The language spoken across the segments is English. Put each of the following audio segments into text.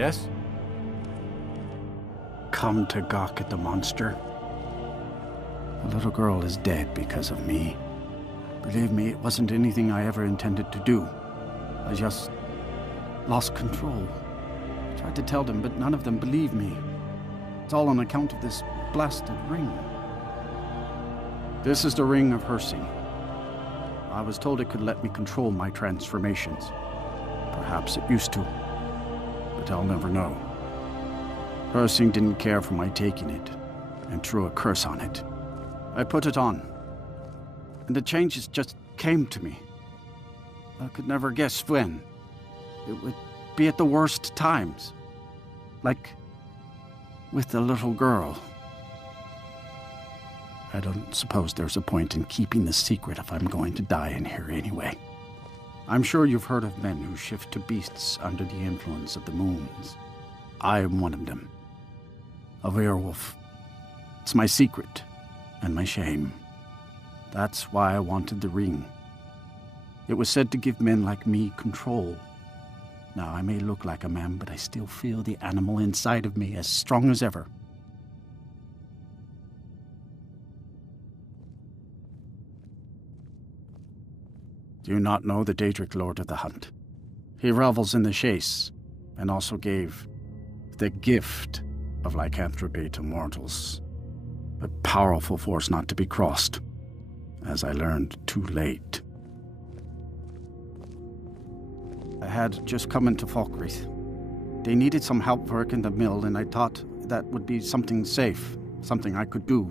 Yes? Come to gawk at the monster. The little girl is dead because of me. Believe me, it wasn't anything I ever intended to do. I just lost control. I tried to tell them, but none of them believed me. It's all on account of this blasted ring. This is the ring of Hircine. I was told it could let me control my transformations. Perhaps it used to, but I'll never know. Hircine didn't care for my taking it, and threw a curse on it. I put it on, and the changes just came to me. I could never guess when. It would be at the worst times. Like with the little girl. I don't suppose there's a point in keeping the secret if I'm going to die in here anyway. I'm sure you've heard of men who shift to beasts under the influence of the moons. I am one of them. A werewolf. It's my secret and my shame. That's why I wanted the ring. It was said to give men like me control. Now, I may look like a man, but I still feel the animal inside of me as strong as ever. Do you not know the Daedric Lord of the Hunt? He revels in the chase, and also gave the gift of lycanthropy to mortals. A powerful force not to be crossed, as I learned too late. I had just come into Falkreath. They needed some help working the mill, and I thought that would be something safe, something I could do.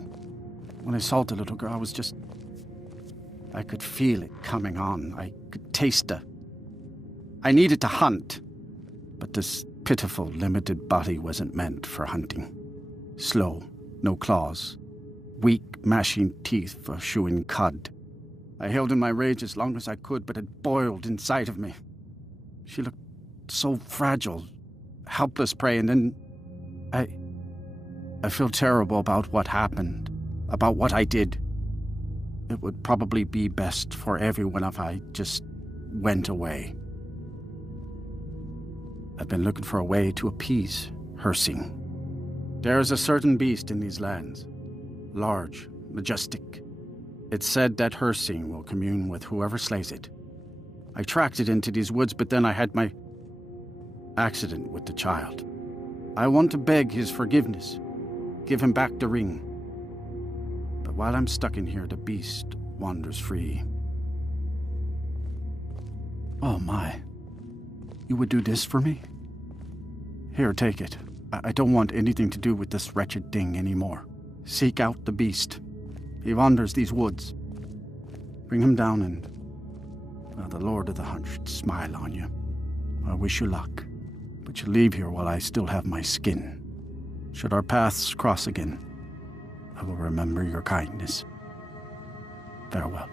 When I saw the little girl, I could feel it coming on. I could taste her. I needed to hunt, but this pitiful, limited body wasn't meant for hunting. Slow, no claws, weak, mashing teeth for chewing cud. I held in my rage as long as I could, but it boiled inside of me. She looked so fragile, helpless prey, and then I feel terrible about what happened, about what I did. It would probably be best for everyone if I just went away. I've been looking for a way to appease Hircine. There is a certain beast in these lands, large, majestic. It's said that Hircine will commune with whoever slays it. I tracked it into these woods, but then I had my accident with the child. I want to beg his forgiveness, give him back the ring. But while I'm stuck in here, the beast wanders free. Oh my. You would do this for me? Here, take it. I don't want anything to do with this wretched thing anymore. Seek out the beast. He wanders these woods. Bring him down and the Lord of the Hunt should smile on you. I wish you luck, but you leave here while I still have my skin. Should our paths cross again, I will remember your kindness. Farewell.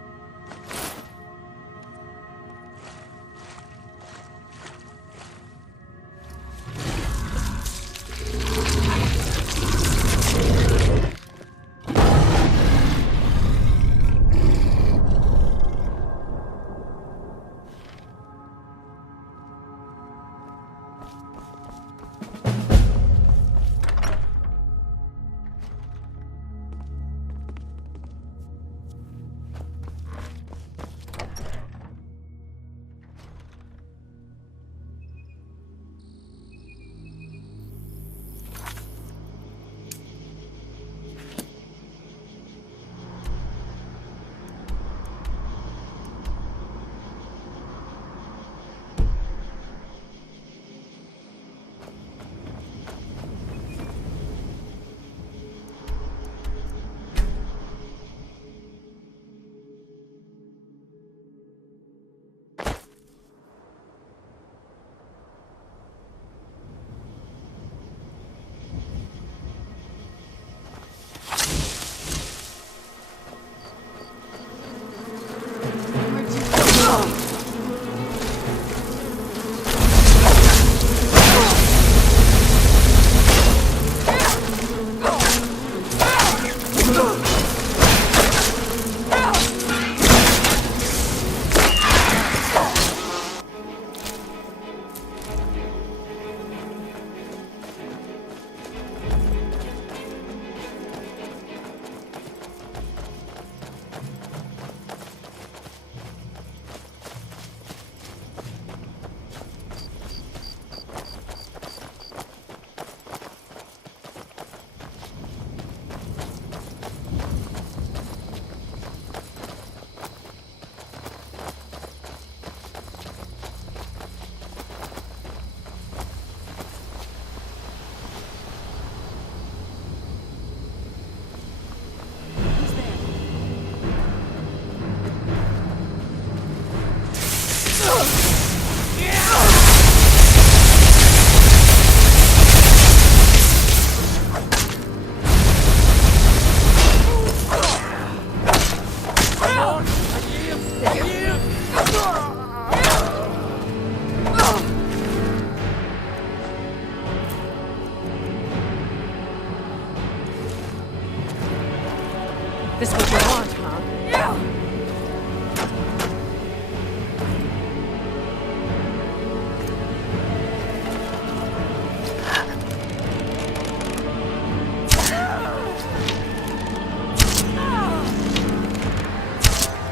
This what you want, huh?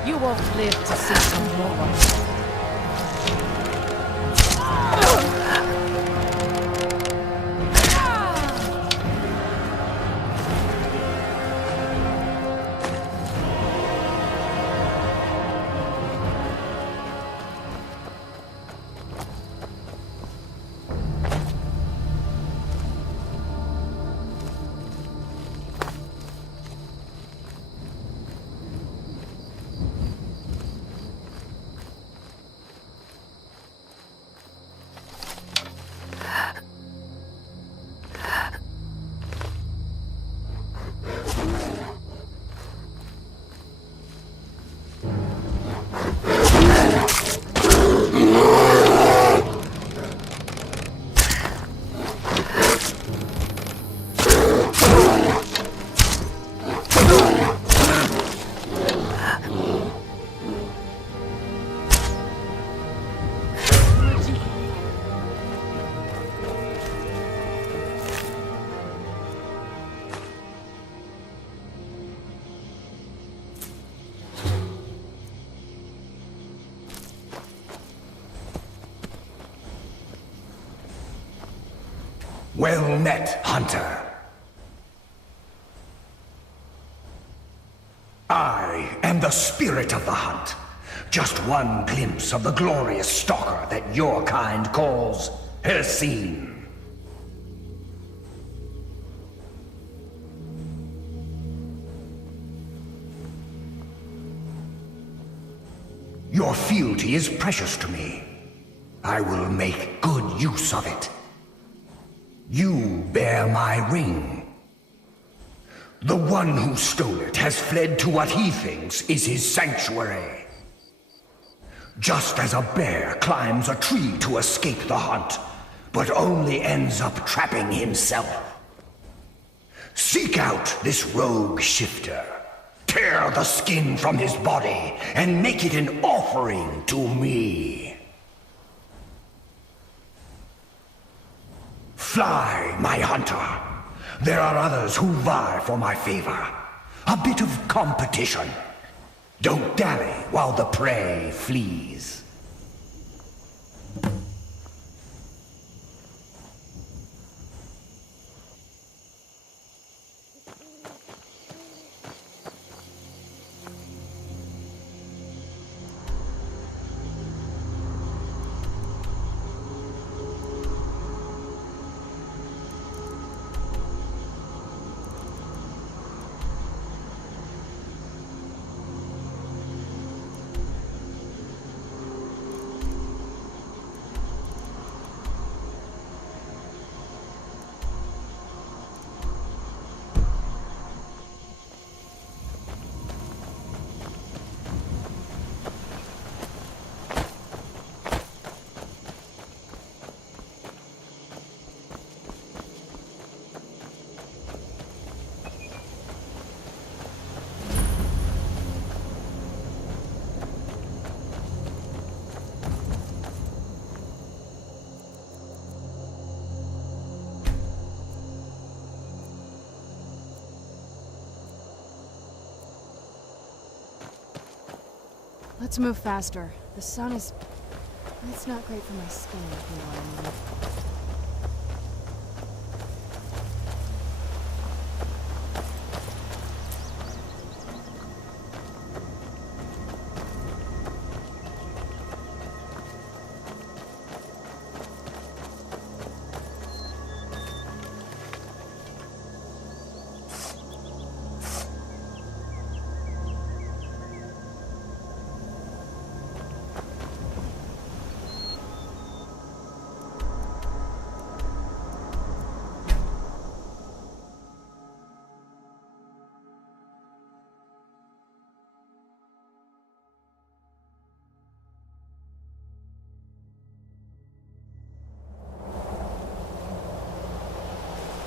You won't live to see tomorrow. Well met, Hunter. I am the spirit of the hunt. Just one glimpse of the glorious stalker that your kind calls Hircine. Your fealty is precious to me. I will make good use of it. You bear my ring. The one who stole it has fled to what he thinks is his sanctuary. Just as a bear climbs a tree to escape the hunt, but only ends up trapping himself. Seek out this rogue shifter. Tear the skin from his body and make it an offering to me. Fly, my hunter. There are others who vie for my favor. A bit of competition. Don't dally while the prey flees. Let's move faster. The sun is... It's not great for my skin, if you know what I mean.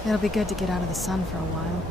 It'll be good to get out of the sun for a while.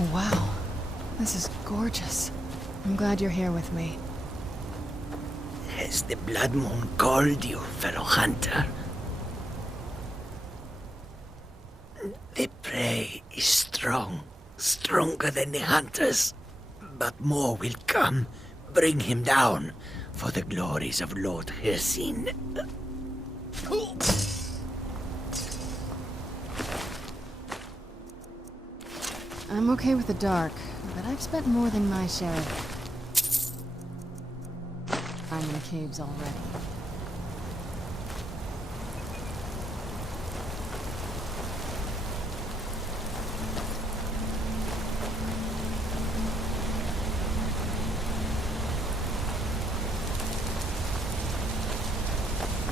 Oh, wow. This is gorgeous. I'm glad you're here with me. Has the Blood Moon called you, fellow hunter? The prey is strong, stronger than the hunters. But more will come. Bring him down for the glories of Lord Hircine. I'm okay with the dark, but I've spent more than my share of time in caves already.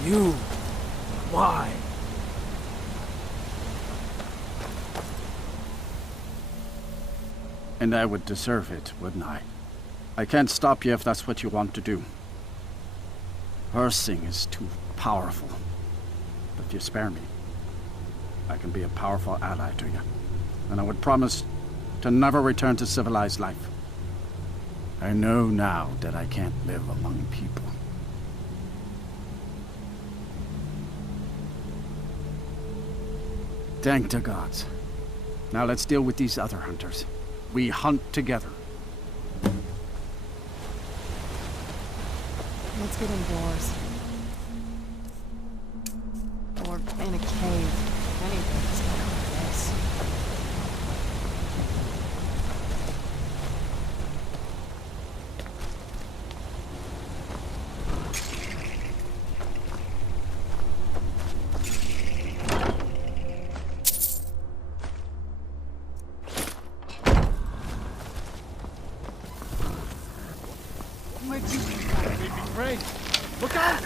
You? Why? And I would deserve it, wouldn't I? I can't stop you if that's what you want to do. Hircine is too powerful. But if you spare me, I can be a powerful ally to you. And I would promise to never return to civilized life. I know now that I can't live among people. Thank the gods. Now let's deal with these other hunters. We hunt together. Let's get indoors. Or in a cave. Anything's better than this. Look out!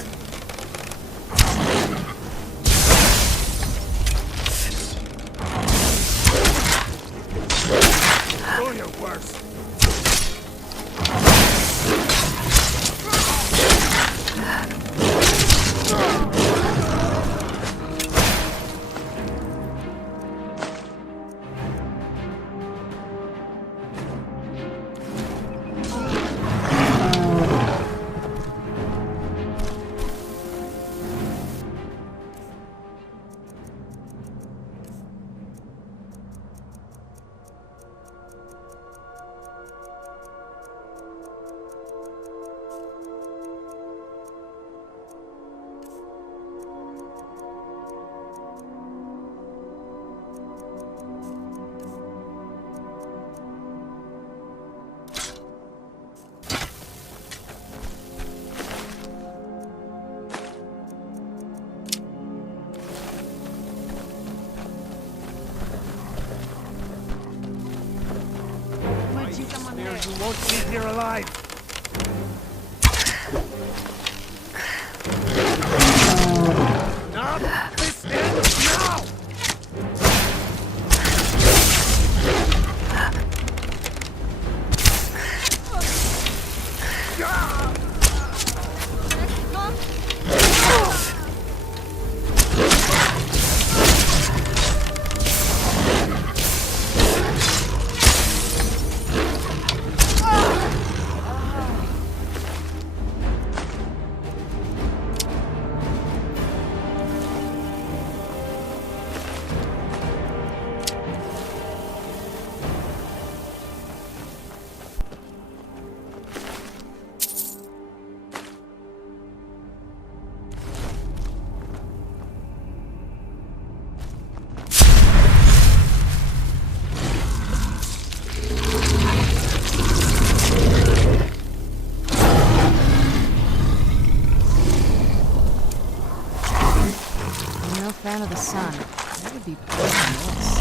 Do your worst. You won't leave here alive. Now, this ends now. Fan of the sun. That would be poisonous.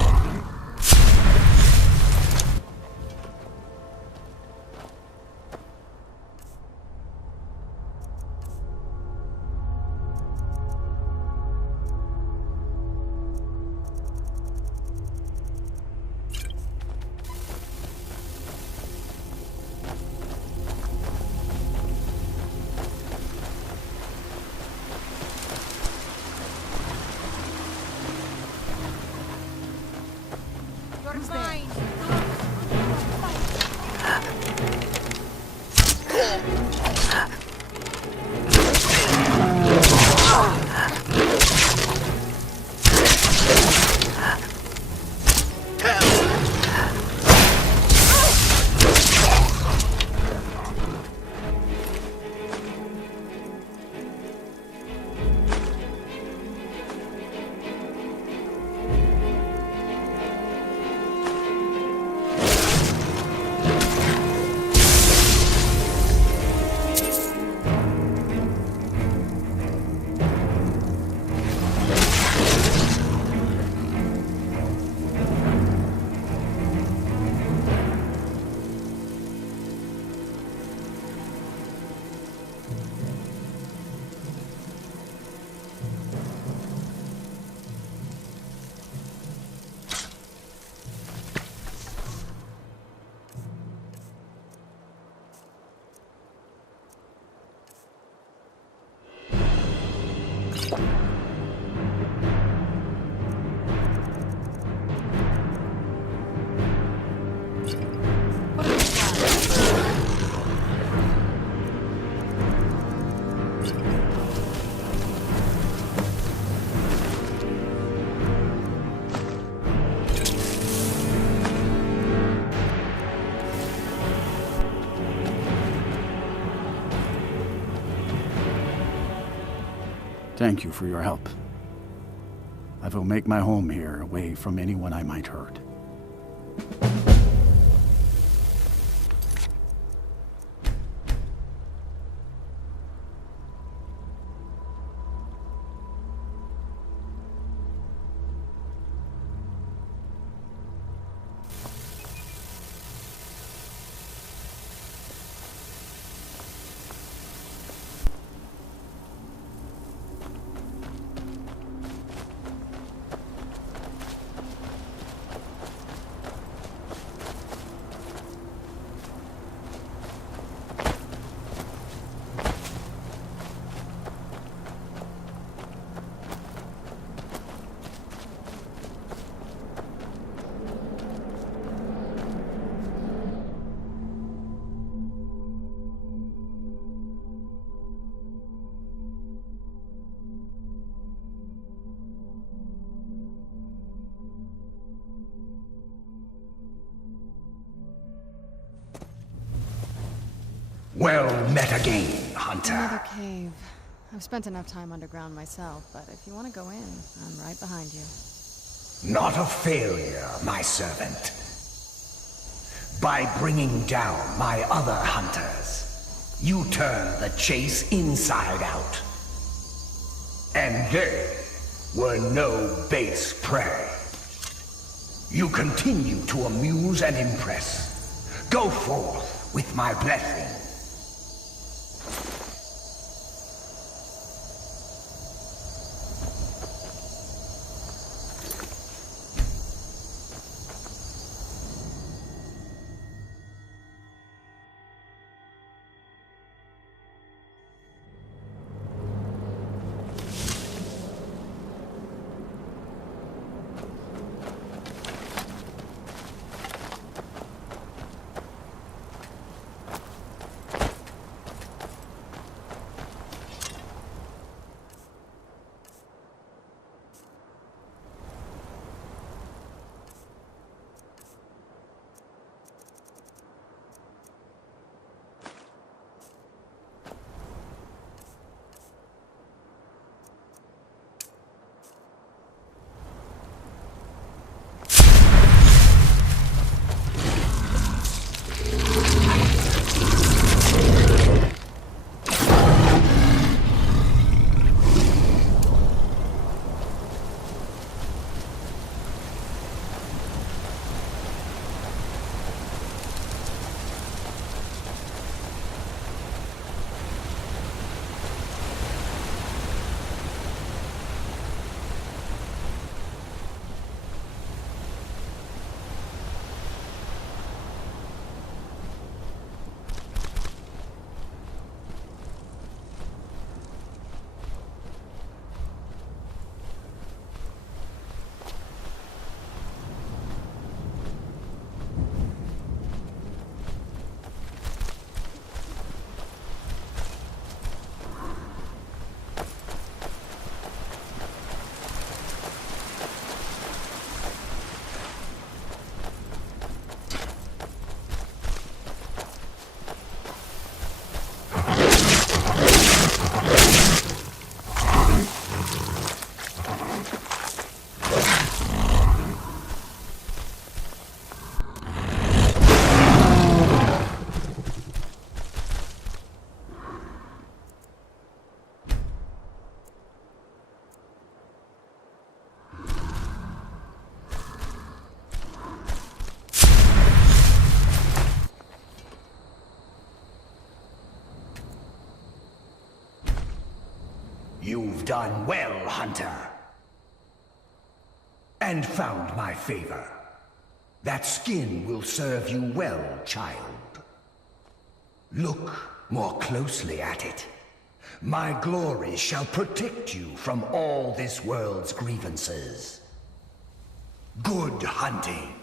Thank you for your help. I will make my home here, away from anyone I might hurt. Well met again, Hunter. Another cave. I've spent enough time underground myself, but if you want to go in, I'm right behind you. Not a failure, my servant. By bringing down my other hunters, you turn the chase inside out. And they were no base prey. You continue to amuse and impress. Go forth with my blessing. You've done well, Hunter. And found my favor. That skin will serve you well, child. Look more closely at it. My glory shall protect you from all this world's grievances. Good hunting.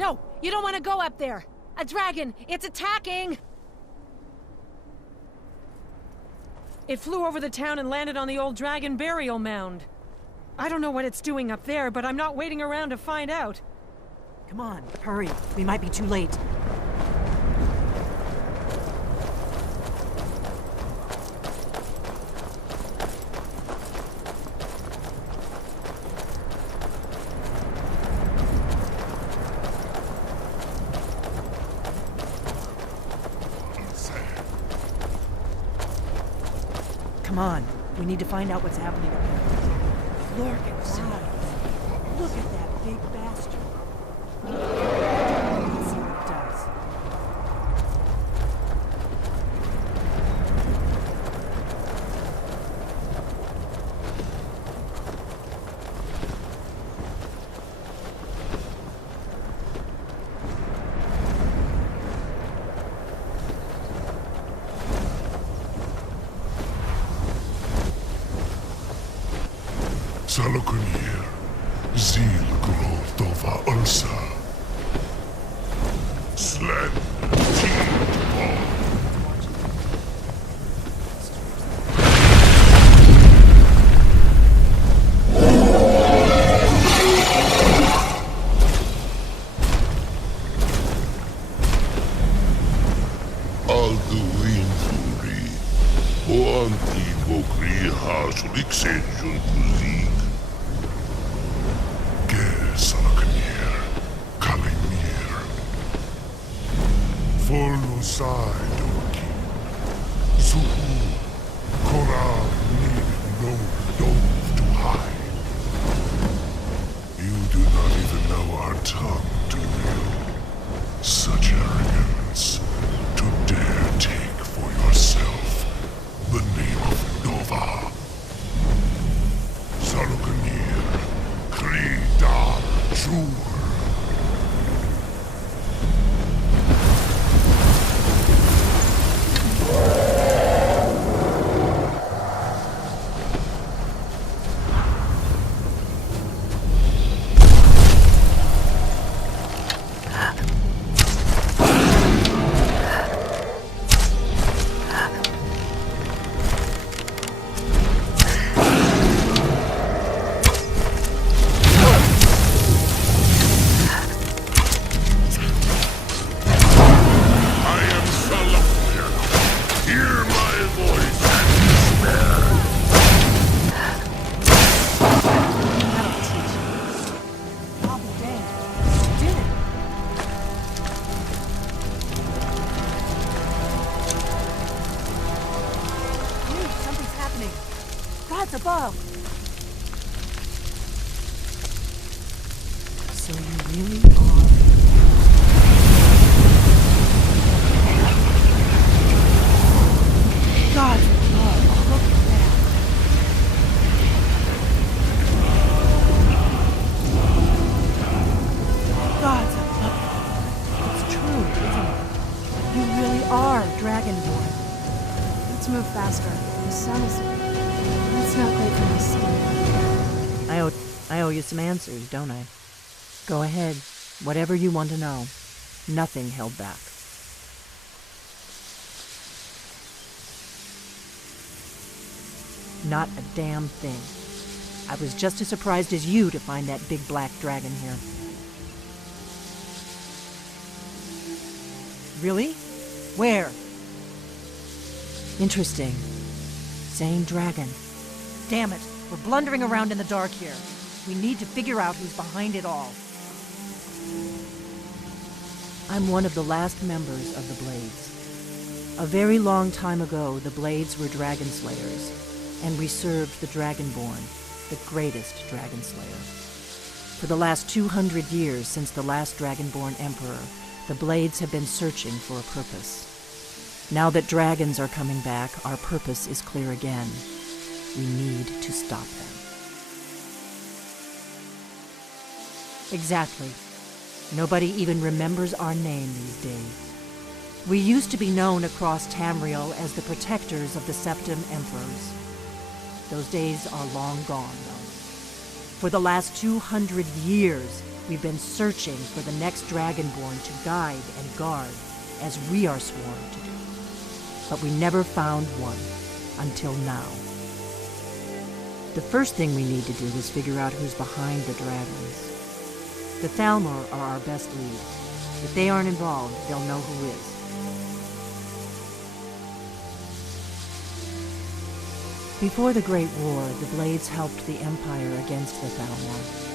No, you don't want to go up there! A dragon! It's attacking! It flew over the town and landed on the old dragon burial mound. I don't know what it's doing up there, but I'm not waiting around to find out. Come on, hurry. We might be too late. Come on. We need to find out what's happening up here. Look inside. Look at that big bastard. Let's see what it does. Salokunir, Zil Grotova Ulsa. Sled, Alduin Furi, o antigo Kriha Suliksenjun Kuzik. Salaknir, Kalimir. Folusai Dokin. Zuhu, Koral needed no dove to hide. You do not even know our tongue, do you? Such arrogance to dare take for yourself the name of Nova. Salaknir, Kridar Jur. Gods above! So you really are... Gods above, look at that! Gods above! It's true, isn't it? You really are Dragonborn. Let's move faster. The sun is... That's not great for my skin. I owe you some answers, don't I? Go ahead. Whatever you want to know. Nothing held back. Not a damn thing. I was just as surprised as you to find that big black dragon here. Really? Where? Interesting. Same dragon. Damn it, we're blundering around in the dark here. We need to figure out who's behind it all. I'm one of the last members of the Blades. A very long time ago, the Blades were dragon slayers, and we served the Dragonborn, the greatest dragon slayer. For the last 200 years since the last Dragonborn Emperor, the Blades have been searching for a purpose. Now that dragons are coming back, our purpose is clear again. We need to stop them. Exactly. Nobody even remembers our name these days. We used to be known across Tamriel as the protectors of the Septim Emperors. Those days are long gone, though. For the last 200 years, We've been searching for the next Dragonborn to guide and guard, as we are sworn to do. But we never found one, until now. The first thing we need to do is figure out who's behind the dragons. The Thalmor are our best lead. If they aren't involved, they'll know who is. Before the Great War, the Blades helped the Empire against the Thalmor.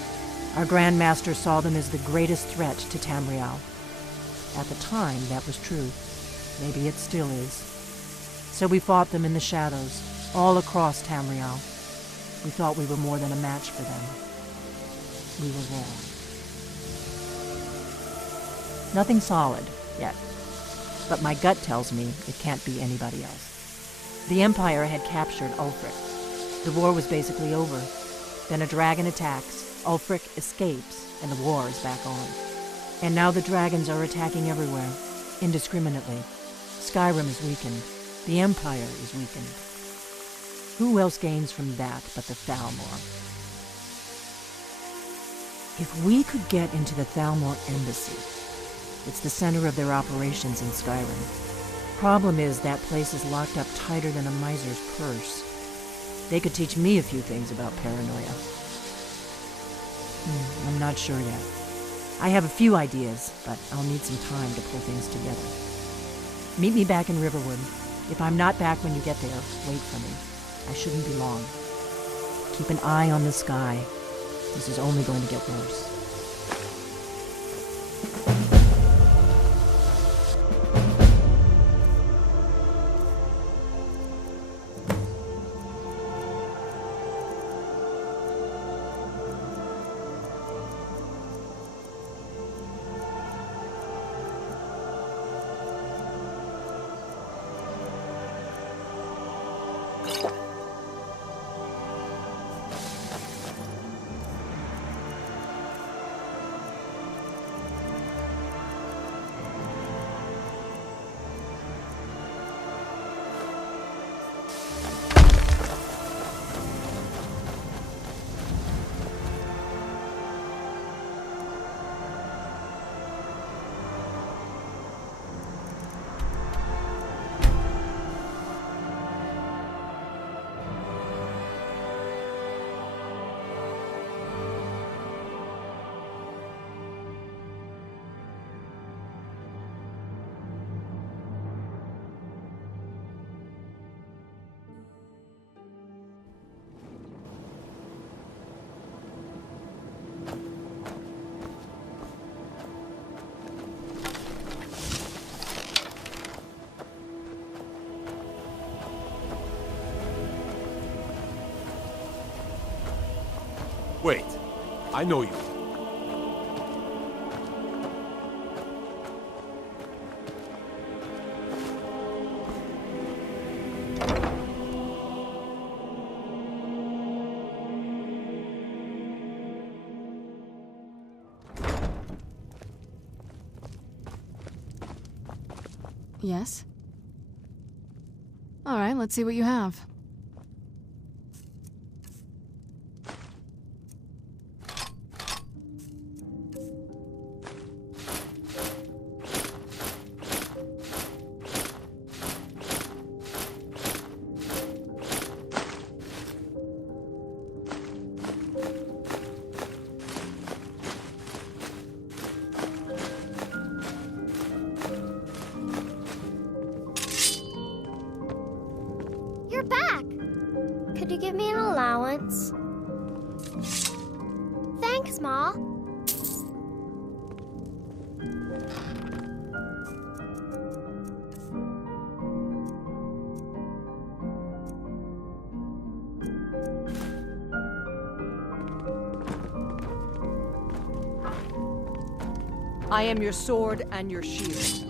Our Grand Master saw them as the greatest threat to Tamriel. At the time, that was true. Maybe it still is. So we fought them in the shadows, all across Tamriel. We thought we were more than a match for them. We were wrong. Nothing solid, yet. But my gut tells me it can't be anybody else. The Empire had captured Ulfric. The war was basically over. Then a dragon attacks, Ulfric escapes, and the war is back on. And now the dragons are attacking everywhere, indiscriminately. Skyrim is weakened. The Empire is weakened. Who else gains from that but the Thalmor? If we could get into the Thalmor embassy, it's the center of their operations in Skyrim. Problem is, that place is locked up tighter than a miser's purse. They could teach me a few things about paranoia. I'm not sure yet. I have a few ideas, but I'll need some time to pull things together. Meet me back in Riverwood. If I'm not back when you get there, wait for me. I shouldn't be long. Keep an eye on the sky. This is only going to get worse. Wait, I know you. Yes? All right, let's see what you have. You're back! Could you give me an allowance? Thanks, Ma. I am your sword and your shield.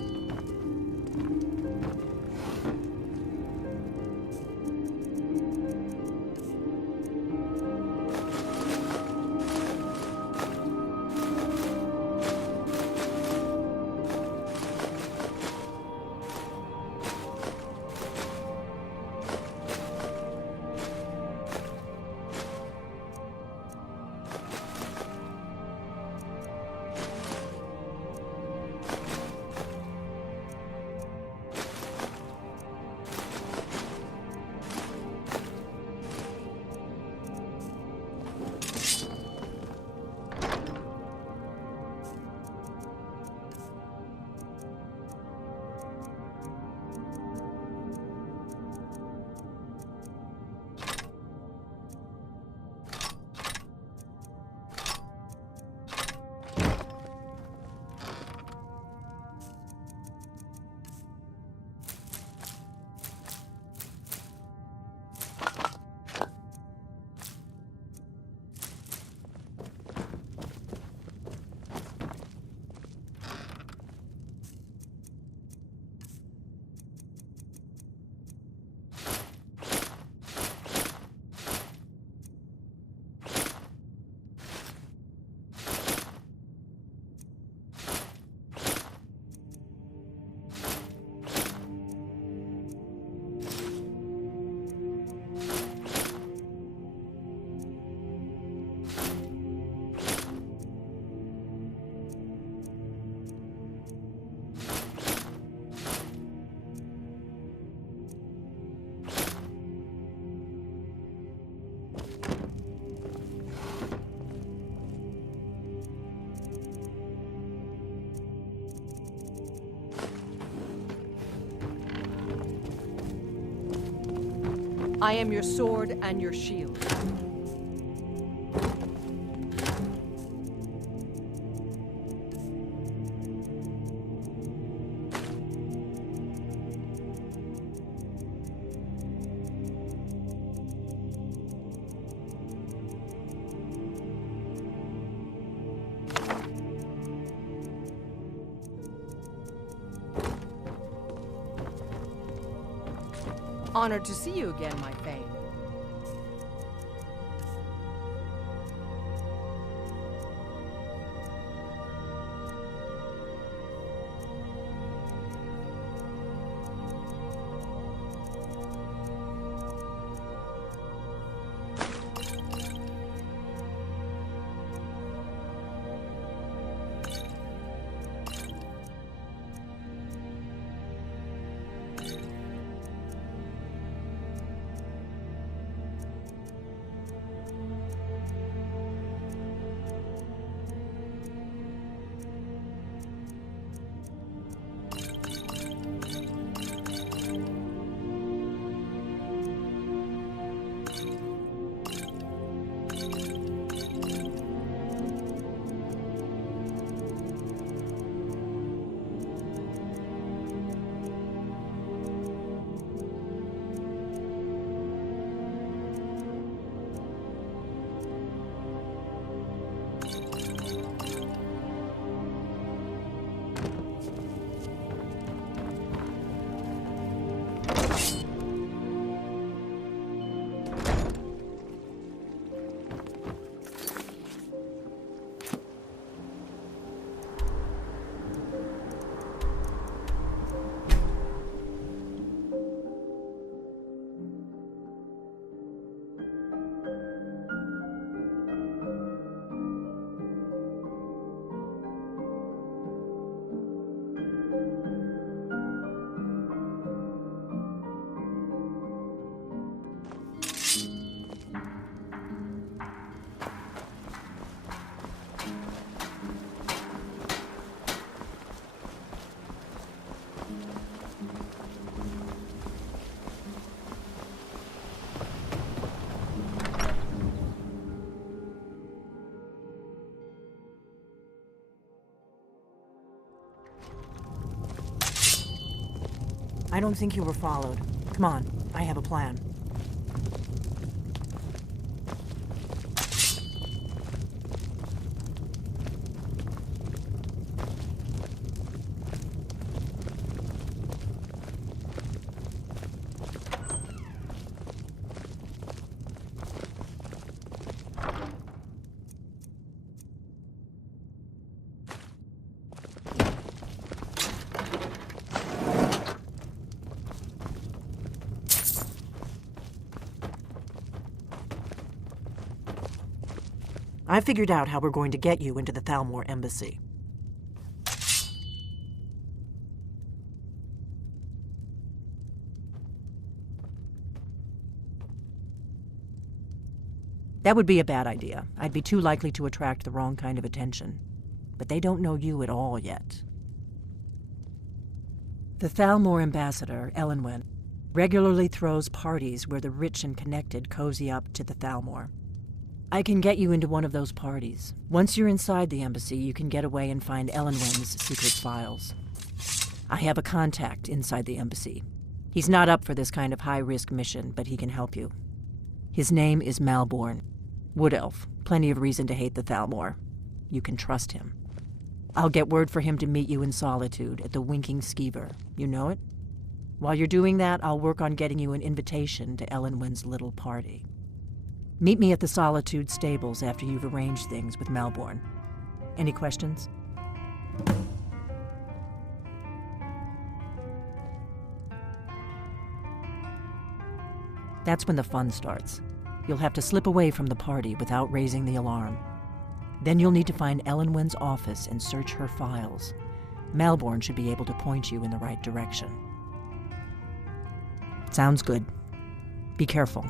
I am your sword and your shield. Honored to see you again, my Thane. I don't think you were followed. Come on, I have a plan. I figured out how we're going to get you into the Thalmor embassy. That would be a bad idea. I'd be too likely to attract the wrong kind of attention. But they don't know you at all yet. The Thalmor ambassador, Elenwen, regularly throws parties where the rich and connected cozy up to the Thalmor. I can get you into one of those parties. Once you're inside the embassy, you can get away and find Elenwen's secret files. I have a contact inside the embassy. He's not up for this kind of high-risk mission, but he can help you. His name is Malborn. Wood Elf. Plenty of reason to hate the Thalmor. You can trust him. I'll get word for him to meet you in Solitude at the Winking Skeever. You know it? While you're doing that, I'll work on getting you an invitation to Elenwen's little party. Meet me at the Solitude stables after you've arranged things with Malborn. Any questions? That's when the fun starts. You'll have to slip away from the party without raising the alarm. Then you'll need to find Elenwen's office and search her files. Malborn should be able to point you in the right direction. Sounds good. Be careful.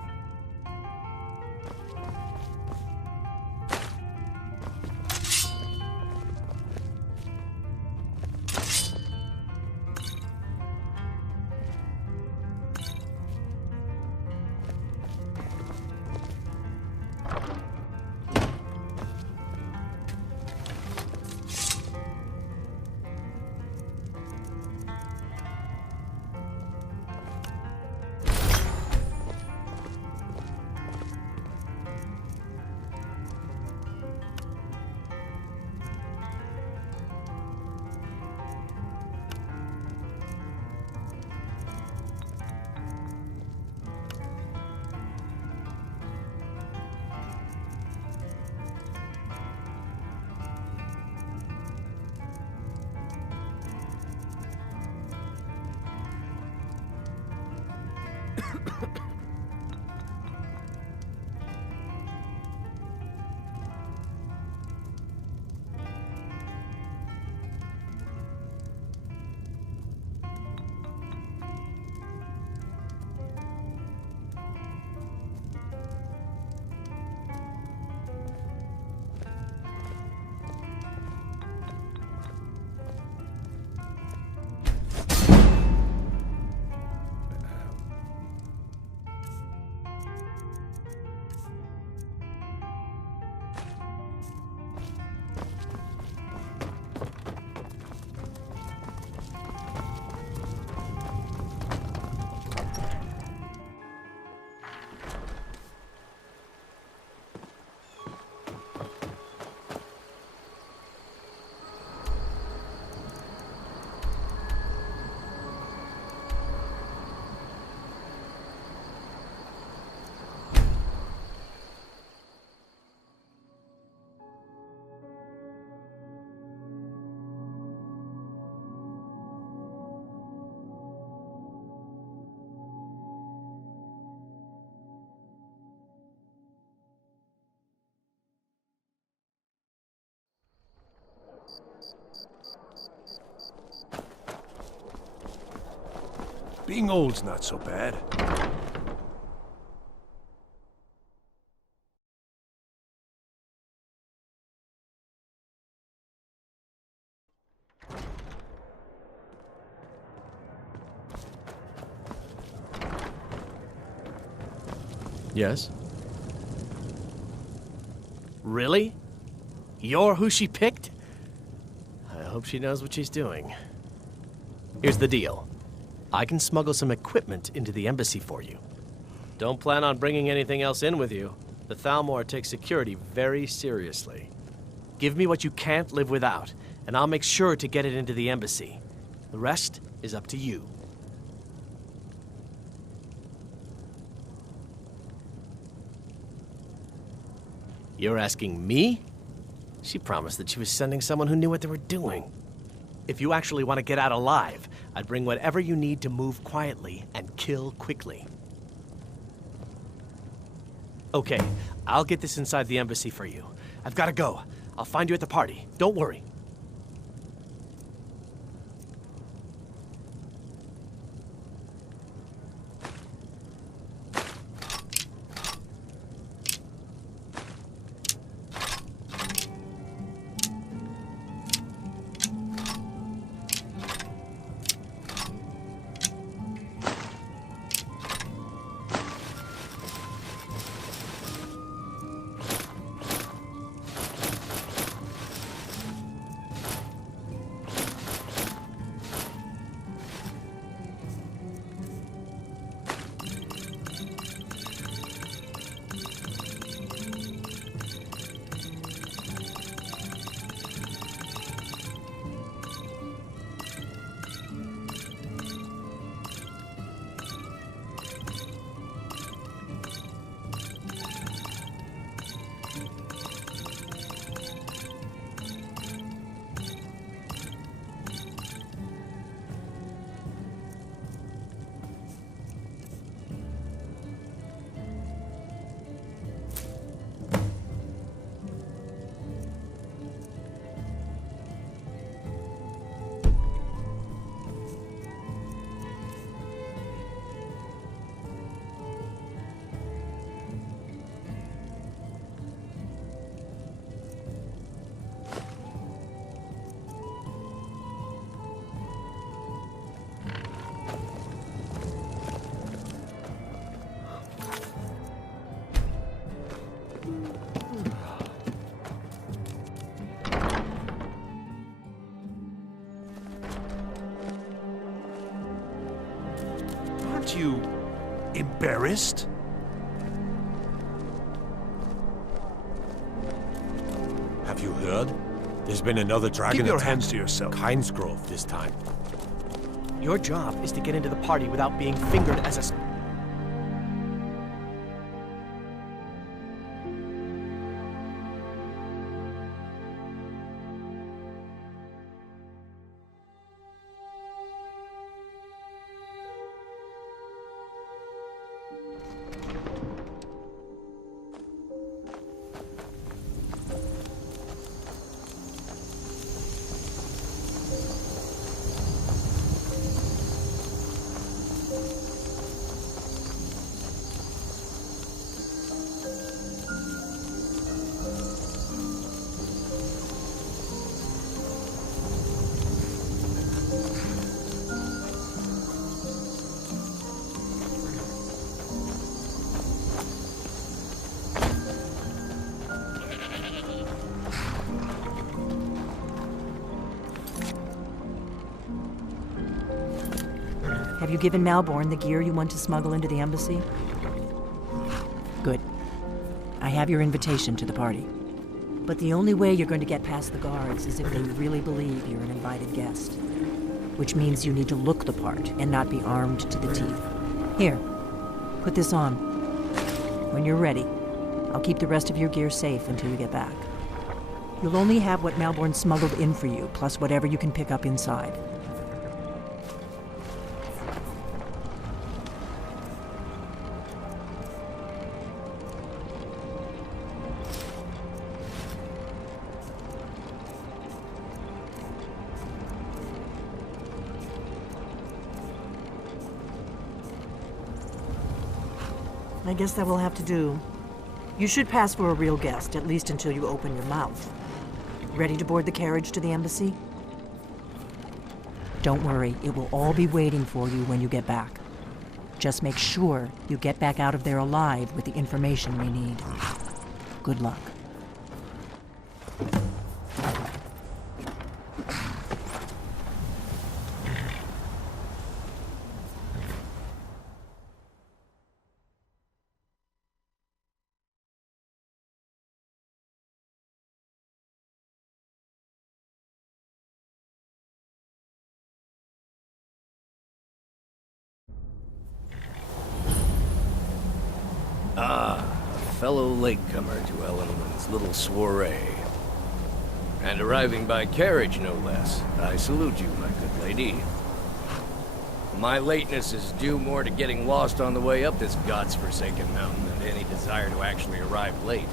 Being old's not so bad. Yes? Really? You're who she picked? I hope she knows what she's doing. Here's the deal. I can smuggle some equipment into the embassy for you. Don't plan on bringing anything else in with you. The Thalmor takes security very seriously. Give me what you can't live without, and I'll make sure to get it into the embassy. The rest is up to you. You're asking me? She promised that she was sending someone who knew what they were doing. If you actually want to get out alive, I'd bring whatever you need to move quietly and kill quickly. Okay, I'll get this inside the embassy for you. I've got to go. I'll find you at the party. Don't worry. Aren't you embarrassed? Have you heard? There's been another dragon Keep your attack. hands to yourself. Hinesgrove this time. Your job is to get into the party without being fingered as a... Have you given Malborn the gear you want to smuggle into the embassy? Good. I have your invitation to the party. But the only way you're going to get past the guards is if they really believe you're an invited guest. Which means you need to look the part and not be armed to the teeth. Here, put this on. When you're ready, I'll keep the rest of your gear safe until you get back. You'll only have what Malborn smuggled in for you, plus whatever you can pick up inside. I guess that will have to do. You should pass for a real guest, at least until you open your mouth. Ready to board the carriage to the embassy? Don't worry, it will all be waiting for you when you get back. Just make sure you get back out of there alive with the information we need. Good luck. A fellow latecomer to Ellenwood's little soiree. And arriving by carriage, no less. I salute you, my good lady. My lateness is due more to getting lost on the way up this god's-forsaken mountain than to any desire to actually arrive late.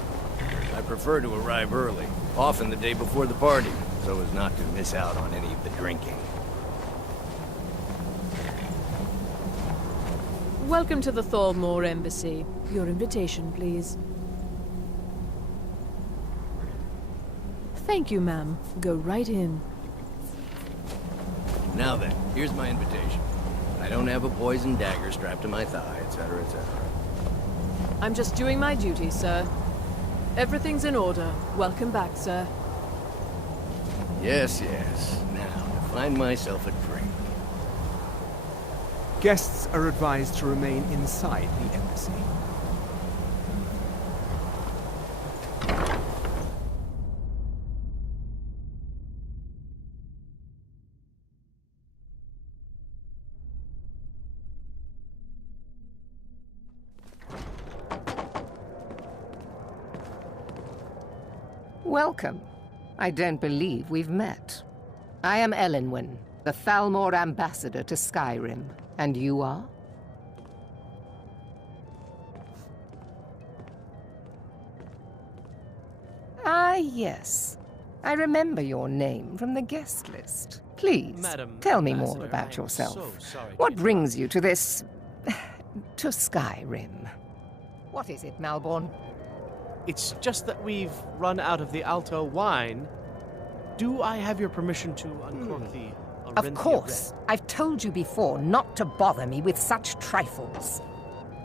I prefer to arrive early, often the day before the party, so as not to miss out on any of the drinking. Welcome to the Thalmor Embassy. Your invitation, please. Thank you, ma'am. Go right in. Now then, here's my invitation. I don't have a poisoned dagger strapped to my thigh, etc., etc. I'm just doing my duty, sir. Everything's in order. Welcome back, sir. Yes, yes. Now, to find myself a drink. Guests are advised to remain inside the embassy. Welcome. I don't believe we've met. I am Elenwen, the Thalmor ambassador to Skyrim. And you are? Ah, yes. I remember your name from the guest list. Please, Madam tell me Ambassador, more about yourself. so sorry What brings you to this... to Skyrim? What is it, Malborn? It's just that we've run out of the Alto wine. Do I have your permission to uncork the... Of course. I've told you before not to bother me with such trifles.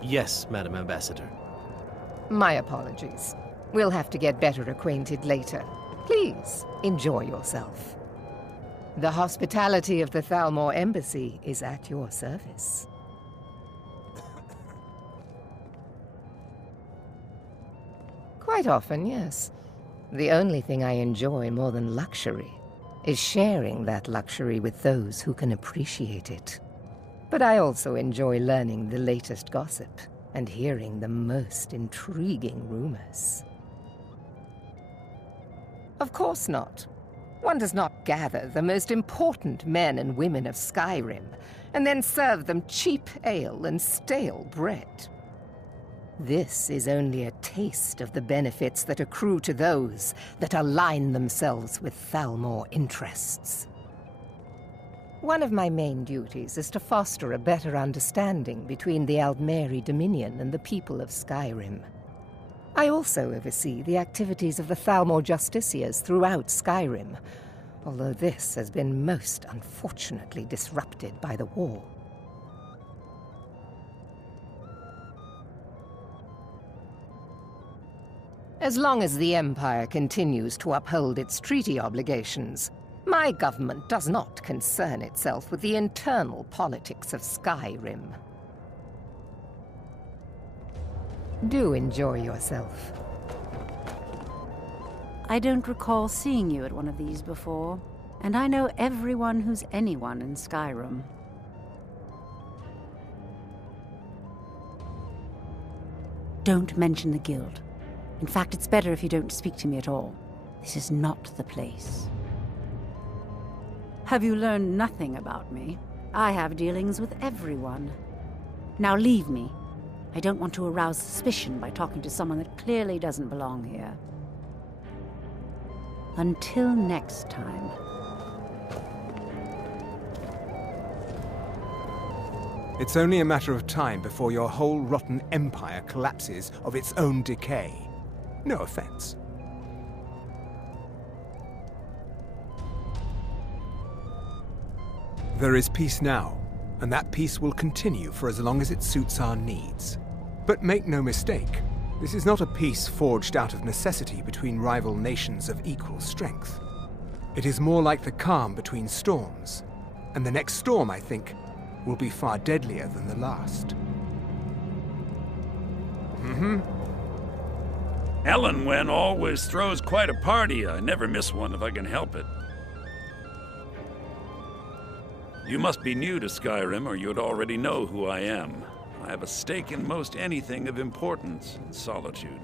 Yes, Madam Ambassador. My apologies. We'll have to get better acquainted later. Please, enjoy yourself. The hospitality of the Thalmor Embassy is at your service. Quite often, yes. The only thing I enjoy more than luxury is sharing that luxury with those who can appreciate it. But I also enjoy learning the latest gossip and hearing the most intriguing rumors. Of course not. One does not gather the most important men and women of Skyrim and then serve them cheap ale and stale bread. This is only a taste of the benefits that accrue to those that align themselves with Thalmor interests. One of my main duties is to foster a better understanding between the Aldmeri Dominion and the people of Skyrim. I also oversee the activities of the Thalmor Justiciars throughout Skyrim, although this has been most unfortunately disrupted by the war. As long as the Empire continues to uphold its treaty obligations, my government does not concern itself with the internal politics of Skyrim. Do enjoy yourself. I don't recall seeing you at one of these before, and I know everyone who's anyone in Skyrim. Don't mention the guild. In fact, it's better if you don't speak to me at all. This is not the place. Have you learned nothing about me? I have dealings with everyone. Now leave me. I don't want to arouse suspicion by talking to someone that clearly doesn't belong here. Until next time. It's only a matter of time before your whole rotten empire collapses of its own decay. No offense. There is peace now, and that peace will continue for as long as it suits our needs. But make no mistake, this is not a peace forged out of necessity between rival nations of equal strength. It is more like the calm between storms, and the next storm, I think, will be far deadlier than the last. Elenwen always throws quite a party. I never miss one if I can help it. You must be new to Skyrim, or you'd already know who I am. I have a stake in most anything of importance in Solitude.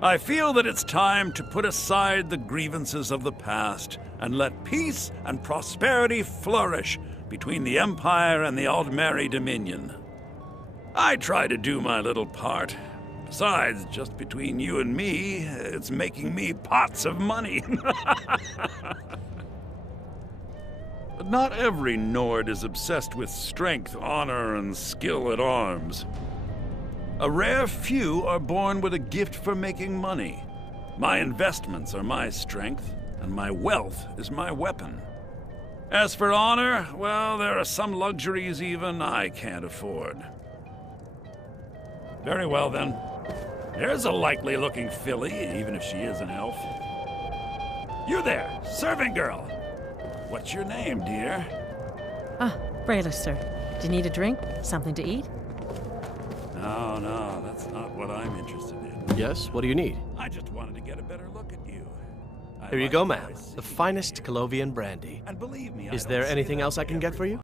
I feel that it's time to put aside the grievances of the past and let peace and prosperity flourish between the Empire and the Aldmeri Dominion. I try to do my little part. Besides, just between you and me, it's making me pots of money. But not every Nord is obsessed with strength, honor, and skill at arms. A rare few are born with a gift for making money. My investments are my strength, and my wealth is my weapon. As for honor, well, there are some luxuries even I can't afford. Very well, then. There's a likely-looking filly, even if she is an elf. You there, serving girl. What's your name, dear? Ah, Brayla, sir. Do you need a drink? Something to eat? No, that's not what I'm interested in. Yes, what do you need? I just wanted to get a better look at you. Here you go, ma'am. The finest Colovian brandy. And believe me, Is there anything else I can get for you?